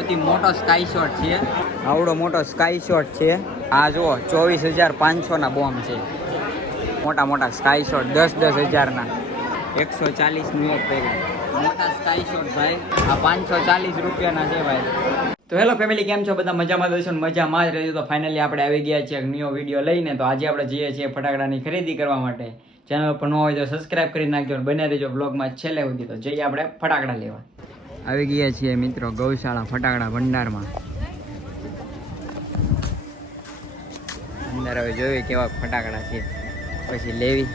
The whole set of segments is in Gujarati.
સૌથી મોટો સ્કાય શોટ છે. આવડો મોટો સ્કાય શોટ છે. આ જુઓ 24,500 બોમ્બ છે. મોટા મોટા સ્કાય શોટ 10,000 140 એક પેકેટ. મોટા સ્કાય શોટ ભાઈ આ 540 રૂપિયાના છે ભાઈ. તો હેલો ફેમિલી, કેમ છો બધા? મજામાં દર્શન મજામાં જ રહેજો. તો ફાઇનલી આપણે આવી ગયા છીએ એક ન્યૂ વિડીયો લઈને. તો આજે આપણે જઈએ છીએ ફટાકડાની ખરીદી કરવા માટે. ચેનલ પર ન હોય તો સબસ્ક્રાઇબ કરી નાખજો, બને રહેજો બ્લોગમાં છેલ્લે સુધી. તો જઈએ આપણે ફટાકડા લેવા. આવી ગયા છીએ મિત્રો ગૌશાળા ફટાકડા ભંડારમાં. અંદર હવે જોઈએ કેવા ફટાકડા છે, પછી લેવી.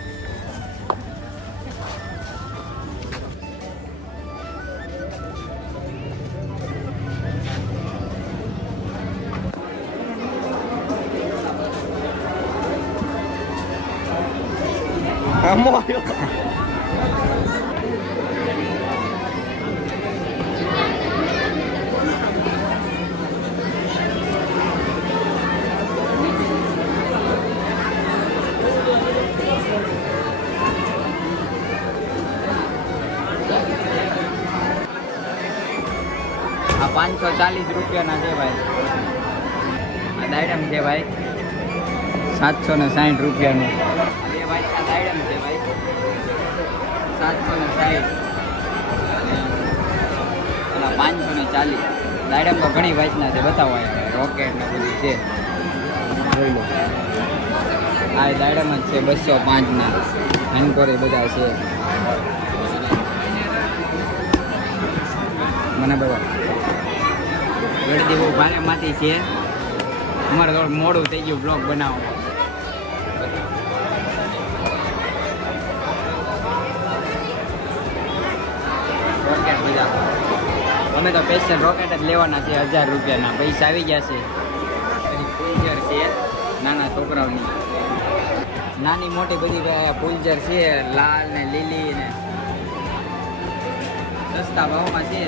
આ 540 રૂપિયાના છે ભાઈ. આ દાયડમ છે ભાઈ 760 રૂપિયાનું. બે ભાઈ આ દાયડમ છે ભાઈ 760. 540. દાયડમ તો ઘણી વાતના છે, બતાવો. રોકેટ ને બધું છે, જોઈ લો. આ દાયડમ જ છે 205ના. હેન્ડકોરે બધા છે મને બધા. ગળદી બહુ ભારે માથી છે. અમારે થોડું મોડું થઈ ગયું બ્લોગ બનાવવા. રોકેટ બધા અમે તો સ્પેશિયલ રોકેટ જ લેવાના છે. 1000 રૂપિયાના પૈસા આવી ગયા છે. પછી ફૂલઝર છે નાના છોકરાઓની. નાની મોટી બધી ફૂલઝર છે, લાલ ને લીલી ને સસ્તા ભાવમાં છે.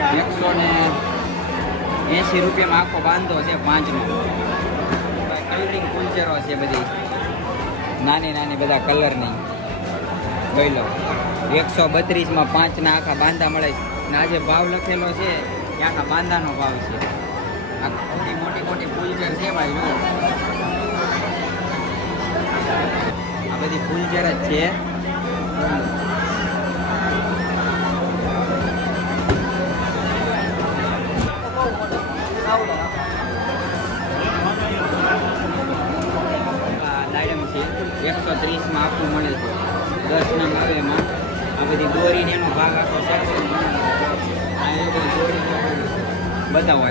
180 રૂપિયામાં આખો બાંધો છે 5નો. કલરિંગ ફૂલઝરો છે બધી નાની નાની, બધા કલરની. જોઈ લો 132માં 5ના આખા બાંધા મળે છે. અને આજે ભાવ લખેલો છે એ આખા બાંધાનો ભાવ છે. આ મોટી મોટી મોટી ફૂલઝર છે ભાઈ. જો આ બધી ફૂલઝર જ છે. દાયડમ છે 130માં આખું મળે છે. 10ના મળે એમાં. આ બધી દોરીને એનો ભાગ આખો સેક્શન બતાવો.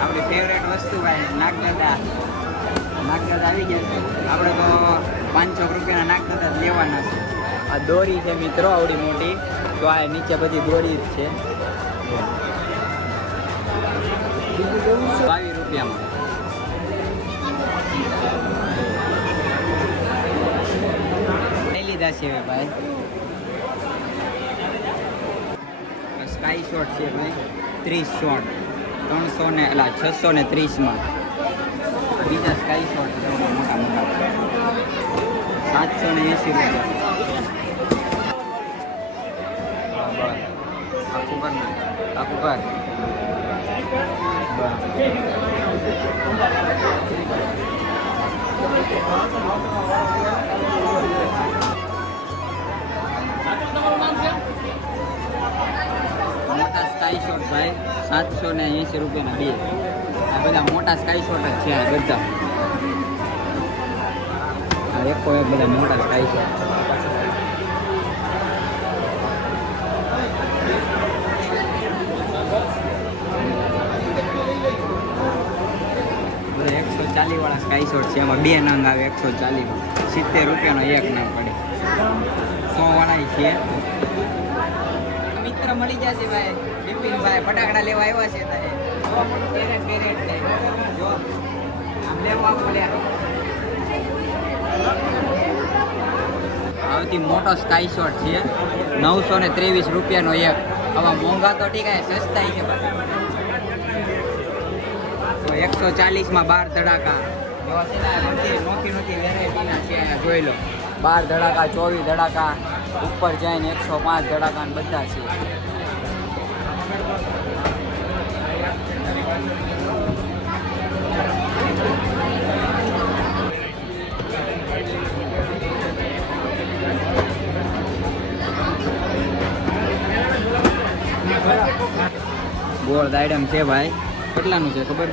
આપણી ફેવરેટ વસ્તુ ભાઈ નાગદાદા. નાગદાદા આવી ગયા છે. આપણે તો 500 રૂપિયાના નાગદાદા લેવાના છે. આ દોરી છે મિત્રો આવડી મોટી. તો આ નીચે બધી દોરી જ છે. 22 રૂપિયામાં. લઈ લીધા છે ભાઈ. સ્કાય શોટ છે ભાઈ 30 શોટ 300 ને 630માં. બીજા સ્કાય શોટ છે મોટા મોટા 780 રૂપિયા. આખું કર આખું કર. મોટા સ્કાય શોટ ભાઈ 780 રૂપિયાના બે. આ બધા મોટા સ્કાય શોટ જ છે આ બધા. આ એક બધા મોટા સ્કાય શોટ. બધા 140 વાળા સ્કાય શોટ છે. એમાં 2 નંગ આવે 140માં. 70 રૂપિયાનો એક નંગ પડે. 100 વાળા છે. મિત્ર મળી જશે ભાઈ. બિપિનભાઈ ફટાકડા લેવા આવ્યા છે તારે. જો આમ લેવા બોલ્યા. સૌથી મોટો સ્કાય શોટ છે 923 રૂપિયાનો એક. આવા મોંઘા તો ઠીક છે, સસ્તા છે. તો 140માં 12 ધડાકા. નોખી નોખી વેરાયટીના છે. જોઈ લો 12 ધડાકા 24 ધડાકા ઉપર જઈને 105 ધડાકા ને બધા છે. ગોળ દાયડમ છે ભાઈ. કેટલાનું છે ખબર?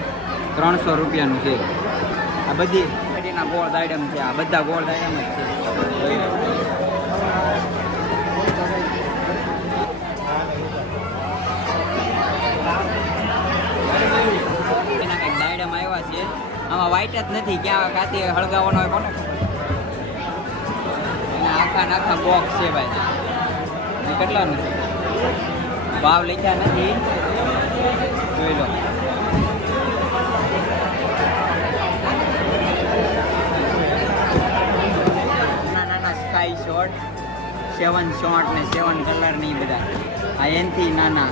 300 રૂપિયાનું છે. આ બધી ના ગોળ દાયડમ છે. આ બધા ગોળ દાયડમ જ છે. એના કંઈક દાયડમ આવ્યા છે. આમાં વ્હાઈટ જ નથી. ક્યાં કાથી હળગાવવાનો હોય કોને ખબર? એના આખા બોક્સ છે ભાઈ. એ કેટલાનું છે? ભાવ લખ્યા નથી, જોઈ લો. નાના સ્કાય શોટ 7 શોટ ને 7 કલરની બધા. આ એનથી નાના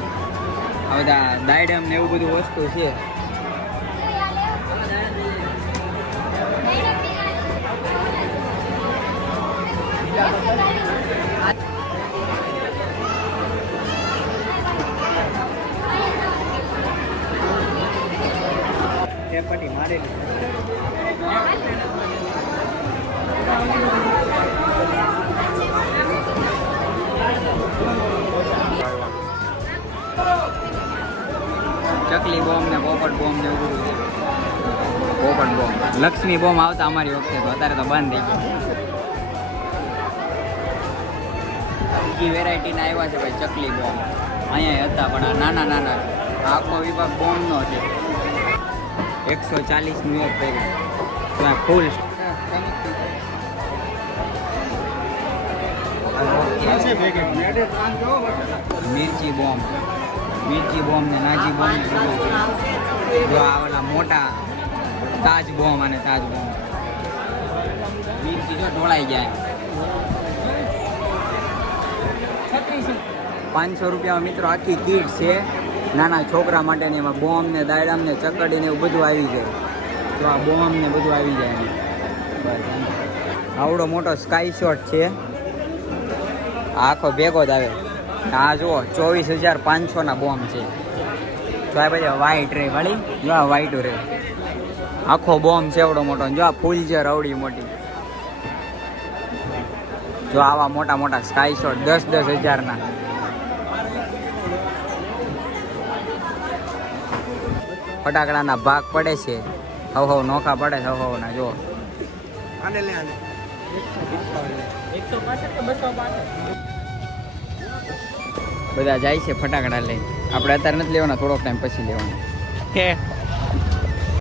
આ બધા દાયડમ ને એવું બધું વસ્તુ છે. પટ્ટી મારેલી ચકલી બોમ્બ ને પોપટ બોમ્બ ને એવું બધું છે. પોપટ બોમ્બ, લક્ષ્મી બોમ્બ આવતા અમારી વખતે, તો અત્યારે તો બંધ થઈ ગયું. બીજી વેરાયટીના આવ્યા છે ભાઈ ચકલી બોમ્બ. અહીંયા હતા પણ આ નાના આખો વિભાગ બોમ્બનો છે. 140 નું એક પેકેટ ફૂલ. મિર્ચી બોમ્બ ને નાજી બોમ્બ. જો આ ઓલા મોટા તાજ બોમ્બ અને તાજ બોમ્બ. મિર્ચી જો ઢોળાઈ જાય. 500 રૂપિયામાં મિત્રો આખી કીટ છે નાના છોકરા માટેની. એમાં બોમ્બ ને દાયડામ ને ચકડી ને એવું બધું આવી જાય. તો આ બોમ્બ ને બધું આવી જાય. આવડો મોટો સ્કાય શોટ છે. આખો ભેગો જ આવે. આ જુઓ 24,500 ના બોમ્બ છે. તો આ પછી વ્હાઈટ રે વાળી, જો આ વ્હાઈટ રે આખો બોમ્બ છે એવડો મોટો. જો આ ફૂલ છે રવડી મોટી. જો આવા મોટા સ્કાય શોટ 10,000 ના. ફટાકડાના ભાગ પડે છે. હવ નોખા પડે છે. હવ ના જો બધા જાય છે ફટાકડા લઈ. આપણે અત્યારે નથી લેવાના, થોડોક ટાઈમ પછી લેવાના.